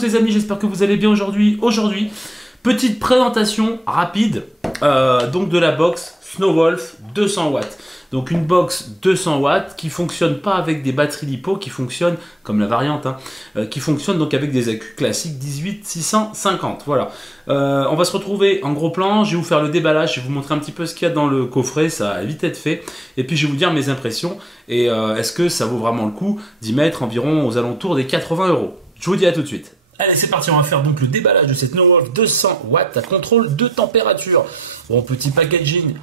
tous les amis, j'espère que vous allez bien aujourd'hui. Petite présentation rapide donc de la box Snowwolf 200 watts. Donc une box 200 watts qui fonctionne pas avec des batteries LiPo, qui fonctionne comme la variante, qui fonctionne donc avec des accus classiques 18650. Voilà. On va se retrouver en gros plan, je vais vous faire le déballage, je vais vous montrer un petit peu ce qu'il y a dans le coffret, ça va vite être fait. Et puis je vais vous dire mes impressions et est-ce que ça vaut vraiment le coup d'y mettre environ aux alentours des 80 €. Je vous dis à tout de suite. Allez, c'est parti, on va faire donc le déballage de cette Snowwolf 200 watts à contrôle de température. Bon, petit packaging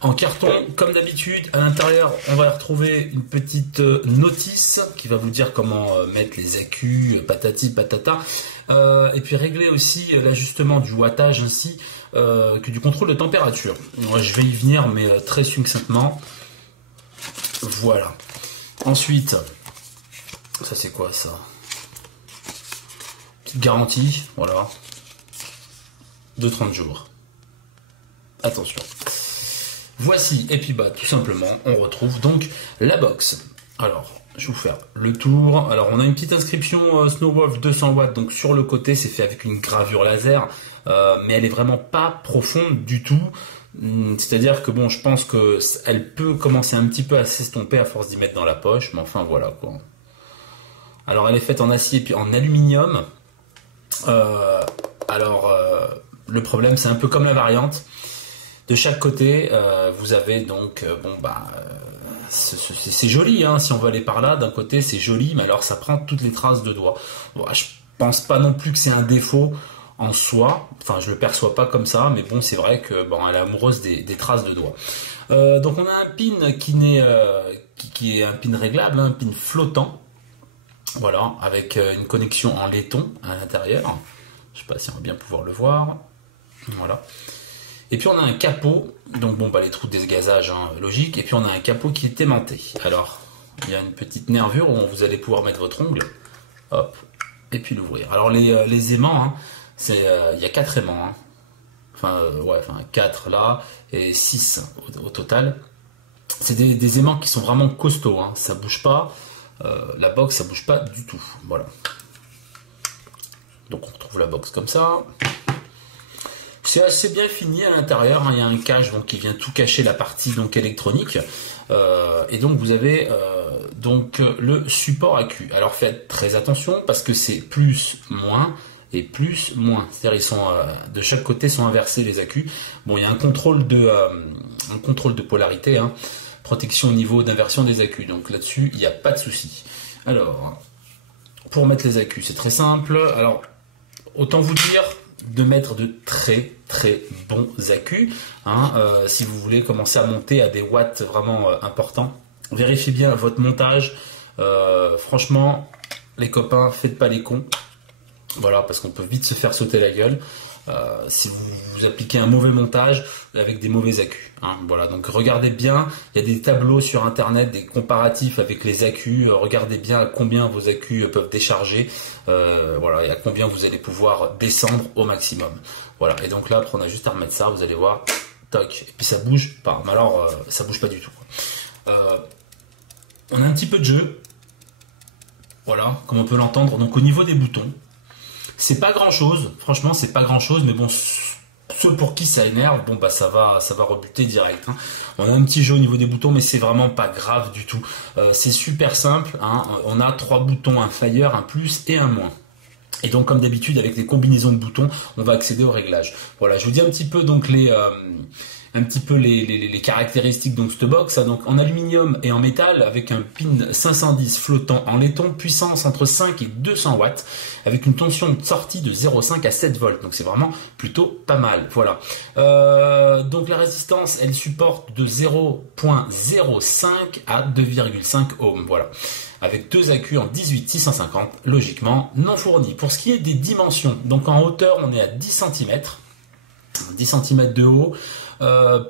en carton, comme d'habitude. À l'intérieur, on va retrouver une petite notice qui va vous dire comment mettre les accus, patati patata. Et puis régler aussi l'ajustement du wattage ainsi que du contrôle de température. Moi, je vais y venir, mais très succinctement. Voilà. Ensuite, ça c'est quoi ça? Petite garantie, voilà. De 30 jours. Attention. Voici, et puis bah tout simplement, on retrouve donc la box. Alors, je vais vous faire le tour. Alors, on a une petite inscription Snowwolf 200 watts, donc sur le côté, c'est fait avec une gravure laser, mais elle est vraiment pas profonde du tout. C'est-à-dire que bon, je pense que elle peut commencer un petit peu à s'estomper à force d'y mettre dans la poche, mais enfin voilà quoi. Alors, elle est faite en acier et puis en aluminium. Le problème, c'est un peu comme la variante. De chaque côté, vous avez donc, c'est joli, hein, si on veut aller par là. D'un côté, c'est joli, mais alors ça prend toutes les traces de doigts. Bon, je pense pas non plus que c'est un défaut en soi. Enfin, je le perçois pas comme ça, mais bon, c'est vrai que bon, elle est amoureuse des traces de doigts. Donc, on a un pin qui est un pin réglable, un pin flottant. Voilà, avec une connexion en laiton à l'intérieur. Je sais pas si on va bien pouvoir le voir. Voilà. Et puis on a un capot, donc bon bah les trous de désgazage, hein, logique. Et puis on a un capot qui est aimanté. Alors il y a une petite nervure où vous allez pouvoir mettre votre ongle, hop, et puis l'ouvrir. Alors les aimants, hein, c'est il y a 4 aimants, hein. Enfin 4 là et 6 au total. C'est des aimants qui sont vraiment costauds, hein. Ça bouge pas. La box ça bouge pas du tout. Voilà. Donc on retrouve la box comme ça. C'est assez bien fini à l'intérieur, hein. Il y a un cache donc qui vient tout cacher la partie donc électronique. Et donc vous avez donc le support accu. Alors faites très attention parce que c'est plus moins et plus moins. C'est-à-dire ils sont de chaque côté sont inversés les accus. Bon, il y a un contrôle de polarité, hein. Protection au niveau d'inversion des accus. Donc là-dessus il n'y a pas de souci. Alors pour mettre les accus c'est très simple. Alors autant vous dire de mettre de très bons accus, hein, si vous voulez commencer à monter à des watts vraiment importants. Vérifiez bien votre montage. Franchement, les copains, faites pas les cons. Voilà, parce qu'on peut vite se faire sauter la gueule si vous appliquez un mauvais montage avec des mauvais accus, hein. Voilà, donc regardez bien, il y a des tableaux sur internet, des comparatifs avec les accus. Regardez bien à combien vos accus peuvent décharger, voilà, et à combien vous allez pouvoir descendre au maximum. Voilà, et donc là, on a juste à remettre ça, vous allez voir, toc, et puis ça bouge pas, mais alors ça bouge pas du tout. On a un petit peu de jeu, voilà, comme on peut l'entendre. Donc au niveau des boutons, c'est pas grand chose, franchement c'est pas grand chose, mais bon, ceux pour qui ça énerve, bon bah ça va rebuter direct, hein. On a un petit jeu au niveau des boutons, mais c'est vraiment pas grave du tout. C'est super simple, hein. On a 3 boutons, un fire, un plus et un moins. Et donc comme d'habitude avec les combinaisons de boutons, on va accéder au réglage. Voilà, je vous dis un petit peu donc les caractéristiques de cette box, hein. Donc en aluminium et en métal avec un pin 510 flottant en laiton, puissance entre 5 et 200 watts avec une tension de sortie de 0,5 à 7 volts. Donc c'est vraiment plutôt pas mal. Voilà. Donc la résistance, elle supporte de 0,05 à 2,5 ohms. Voilà. Avec 2 accus en 18650, logiquement non fournis. Pour ce qui est des dimensions, donc en hauteur, on est à 10 cm. 10 cm de haut,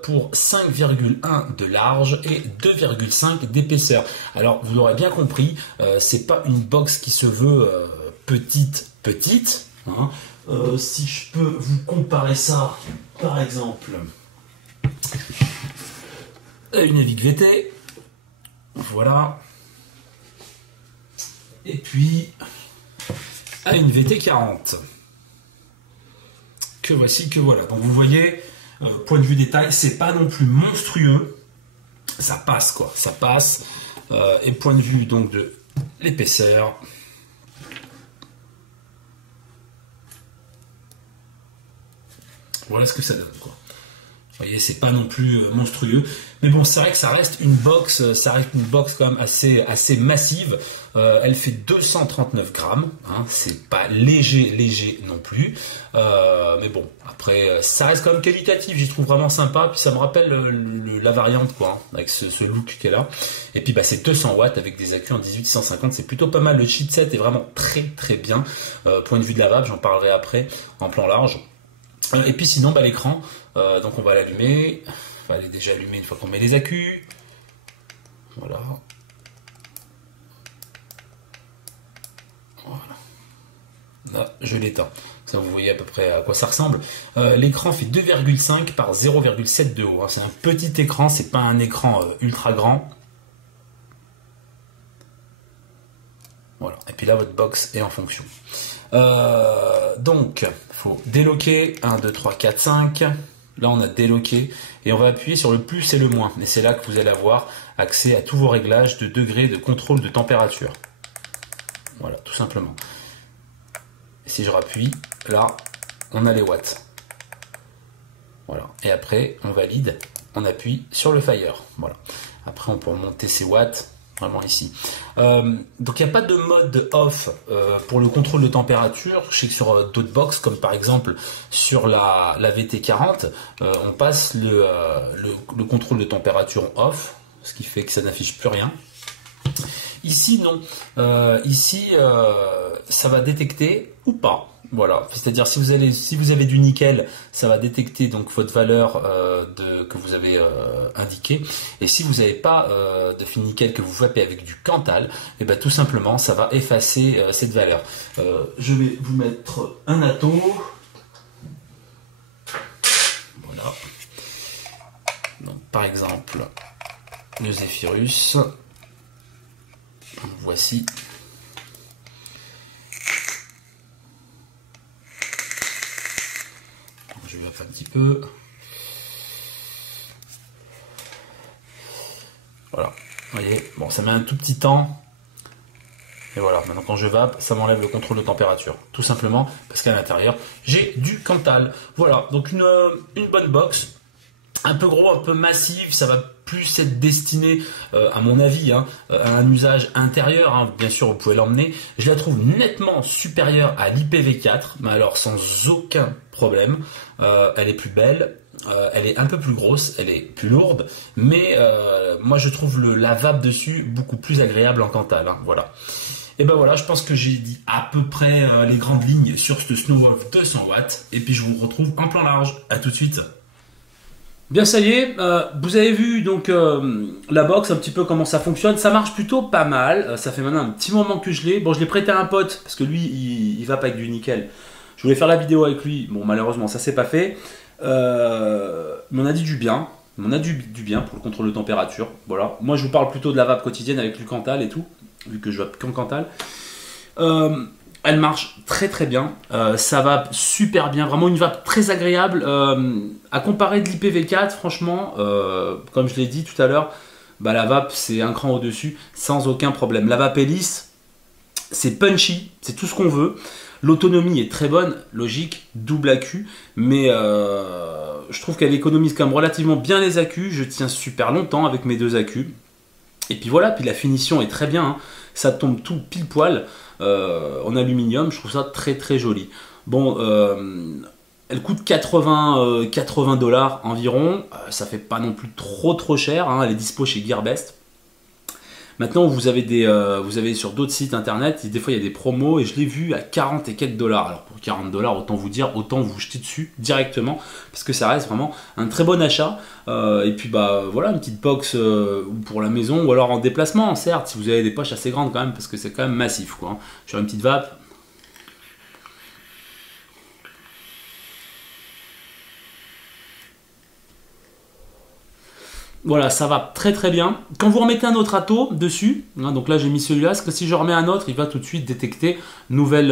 pour 5,1 de large et 2,5 d'épaisseur. Alors vous l'aurez bien compris, c'est pas une box qui se veut petite, hein. Si je peux vous comparer ça, par exemple, à une Vic VT, voilà. Et puis à une VT40. Que voici, que voilà. Donc vous voyez, point de vue détail, c'est pas non plus monstrueux. Ça passe quoi, ça passe. Et point de vue donc de l'épaisseur. Voilà ce que ça donne quoi. Vous voyez, c'est pas non plus monstrueux, mais bon, c'est vrai que ça reste une box quand même assez massive. Elle fait 239 grammes, hein, c'est pas léger non plus, mais bon, après, ça reste quand même qualitatif. J'y trouve vraiment sympa, puis ça me rappelle la variante quoi, hein, avec ce look qu'elle a. Et puis bah c'est 200 watts avec des accus en 18650, c'est plutôt pas mal. Le chipset est vraiment très bien. Point de vue de lavable, j'en parlerai après en plan large. Et puis sinon, bah, l'écran, donc on va l'allumer. On va aller déjà allumer une fois qu'on met les accus. Voilà. Là, je l'éteins. Ça, vous voyez à peu près à quoi ça ressemble. L'écran fait 2,5 par 0,7 de haut. C'est un petit écran, c'est pas un écran ultra grand. Voilà. Et puis là, votre box est en fonction. Donc, il faut déloquer. 1, 2, 3, 4, 5. Là, on a déloqué. Et on va appuyer sur le plus et le moins. Et c'est là que vous allez avoir accès à tous vos réglages de degrés de contrôle de température. Voilà, tout simplement. Et si je rappuie, là, on a les watts. Voilà. Et après, on valide. On appuie sur le Fire. Voilà. Après, on peut monter ses watts. Vraiment ici. Donc il n'y a pas de mode off pour le contrôle de température. Je sais que sur d'autres box, comme par exemple sur la VT40, on passe le contrôle de température en off, ce qui fait que ça n'affiche plus rien. Ici non. Ici ça va détecter ou pas. Voilà, c'est-à-dire si vous avez du nickel, ça va détecter donc votre valeur que vous avez indiquée. Et si vous n'avez pas de fil nickel que vous fapez avec du Cantal, et ben tout simplement ça va effacer cette valeur. Je vais vous mettre un atome. Voilà. Donc par exemple le Zephyrus. Voici. Je vais faire un petit peu. Voilà. Vous voyez, bon, ça met un tout petit temps. Et voilà, maintenant quand je vape, ça m'enlève le contrôle de température. Tout simplement parce qu'à l'intérieur, j'ai du Cantal. Voilà, donc une bonne box. Un peu gros, un peu massif, ça va plus être destiné, à mon avis, hein, à un usage intérieur. Hein. Bien sûr, vous pouvez l'emmener. Je la trouve nettement supérieure à l'IPv4, mais alors sans aucun problème. Elle est plus belle, elle est un peu plus grosse, elle est plus lourde, mais moi je trouve la vape dessus beaucoup plus agréable en Cantal. Hein. Voilà. Et ben voilà, je pense que j'ai dit à peu près les grandes lignes sur ce Snowwolf 200 watts. Et puis je vous retrouve en plan large. À tout de suite. Bien, ça y est, vous avez vu donc la box, un petit peu comment ça fonctionne. Ça marche plutôt pas mal. Ça fait maintenant un petit moment que je l'ai. Bon, je l'ai prêté à un pote parce que lui, il va pas avec du nickel. Je voulais faire la vidéo avec lui. Bon, malheureusement, ça s'est pas fait. Mais on a dit du bien. On a du bien pour le contrôle de température. Voilà. Moi, je vous parle plutôt de la vape quotidienne avec du Cantal et tout, vu que je vape qu'en Cantal. Elle marche très bien, ça va super bien, vraiment une vape très agréable. À comparer de l'IPv4, franchement, comme je l'ai dit tout à l'heure, bah, la vape c'est un cran au-dessus, sans aucun problème. La vape est lisse, c'est punchy, c'est tout ce qu'on veut. L'autonomie est très bonne, logique, double accu, mais je trouve qu'elle économise quand même relativement bien les accus. Je tiens super longtemps avec mes deux accus. Et puis voilà, puis la finition est très bien, hein. Ça tombe tout pile poil en aluminium, je trouve ça très joli. Bon, elle coûte 80 $ environ, ça fait pas non plus trop cher, hein. Elle est dispo chez Gearbest. Maintenant, vous avez sur d'autres sites internet, des fois il y a des promos et je l'ai vu à 40 et quelques dollars. Alors pour 40 $, autant vous dire, autant vous jeter dessus directement parce que ça reste vraiment un très bon achat. Et puis bah voilà, une petite box pour la maison ou alors en déplacement, certes, si vous avez des poches assez grandes quand même parce que c'est quand même massif quoi. Hein. Sur une petite vape. Voilà, ça va très très bien. Quand vous remettez un autre ato dessus, hein, donc là j'ai mis celui-là, parce que si je remets un autre, il va tout de suite détecter nouvel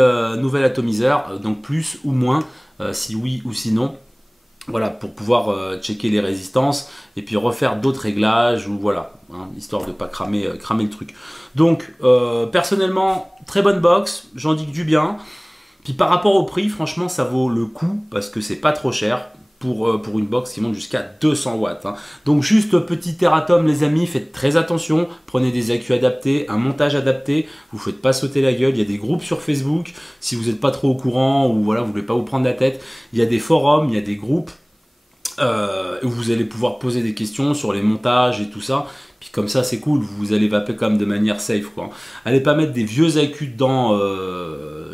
atomiseur, donc plus ou moins, si oui ou si non. Voilà, pour pouvoir checker les résistances et puis refaire d'autres réglages ou voilà, hein, histoire de ne pas cramer le truc. Donc, personnellement, très bonne box, j'en dis que du bien. Puis par rapport au prix, franchement, ça vaut le coup parce que c'est pas trop cher pour une box qui monte jusqu'à 200 watts. Hein. Donc, juste petit erratum, les amis, faites très attention. Prenez des accus adaptés, un montage adapté. Vous ne faites pas sauter la gueule. Il y a des groupes sur Facebook. Si vous n'êtes pas trop au courant ou voilà, vous ne voulez pas vous prendre la tête, il y a des forums, il y a des groupes. Où vous allez pouvoir poser des questions sur les montages et tout ça. Puis comme ça, c'est cool. Vous allez vaper quand même de manière safe, quoi. Allez pas mettre des vieux accus dedans.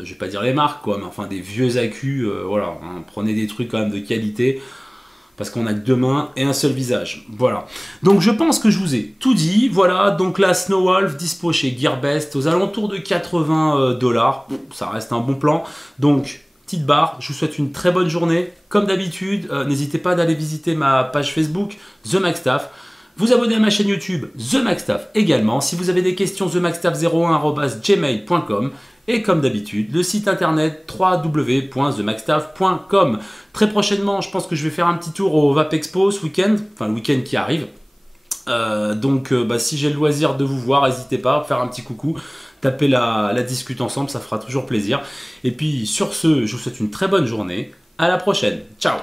Je vais pas dire les marques, quoi, mais enfin des vieux accus. Voilà. Hein. Prenez des trucs quand même de qualité. Parce qu'on a que deux mains et un seul visage. Voilà. Donc je pense que je vous ai tout dit. Voilà. Donc la Snowwolf dispo chez Gearbest aux alentours de 80 $. Ça reste un bon plan. Donc petite barre, je vous souhaite une très bonne journée. Comme d'habitude, n'hésitez pas d'aller visiter ma page Facebook The MacStaff. Vous abonner à ma chaîne YouTube The MacStaff également. Si vous avez des questions, themacstaff01@gmail.com. Et comme d'habitude, le site internet www.themacstaff.com. Très prochainement, je pense que je vais faire un petit tour au VAP Expo ce week-end, enfin le week-end qui arrive. Donc si j'ai le loisir de vous voir, n'hésitez pas à faire un petit coucou. Tapez la discute ensemble, ça fera toujours plaisir. Et puis sur ce, je vous souhaite une très bonne journée. À la prochaine. Ciao.